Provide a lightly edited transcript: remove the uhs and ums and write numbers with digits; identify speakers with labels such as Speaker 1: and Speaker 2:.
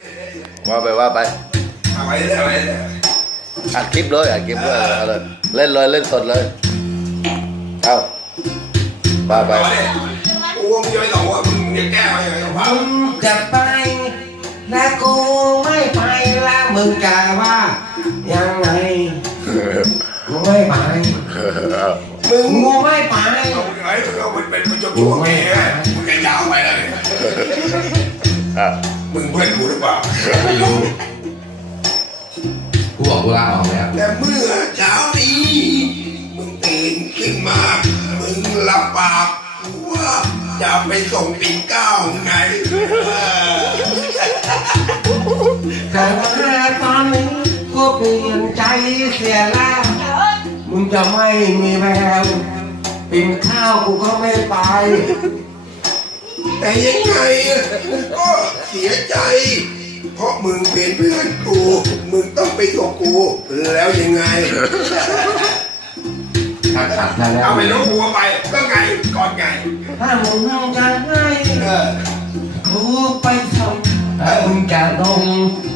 Speaker 1: ว่าไป
Speaker 2: เอาไว้เลยเอาไว้เลย
Speaker 1: อัดคลิปเลยเอาเลยเล่นเลยเล่นสดเลยเอาว่าไป
Speaker 2: เอาเลยกูมึงจะไม่ต้องว่ามึงจะแก้มาอย่างไรกับพ่อ
Speaker 3: มึงจะไปและกูไม่ไปแล้วมึงจะว่ายังไงกูไม่ไป
Speaker 2: มึง
Speaker 3: กูไม่ไป
Speaker 2: เอาไงเอาเป็นประจบช่วงนี้มึงจะยาวไปแล้วเนี่ย
Speaker 1: อ่ะ
Speaker 2: มึงเพื่อนกูหรือเปล่าไม่รู้
Speaker 3: กูบอกกูลาออกแล้ว
Speaker 2: แต่เมื่อเช้านี้มึงตื่นขึ้นมามึงหลับปากกูว่าจะไปส่งปิ่นเกล้าไง
Speaker 3: แต่ว่าตอนนี้กูเปลี่ยนใจเสียแล้วมึงจะไม่มีแววกินข้าวกูก็ไม่ไป
Speaker 2: แต่ยังไงกูก็เสียใจ เพราะมึงเป็นเพื่อนกูมึงต้องไปส่งกูแล้วยังไง
Speaker 3: ขัดได้แล้ว
Speaker 2: เอาไปน้องกูไปก็ไงก่อนไง
Speaker 3: ถ้ามึงจะให้
Speaker 2: เออ
Speaker 3: กูไปส่งถ้ามึงจะลง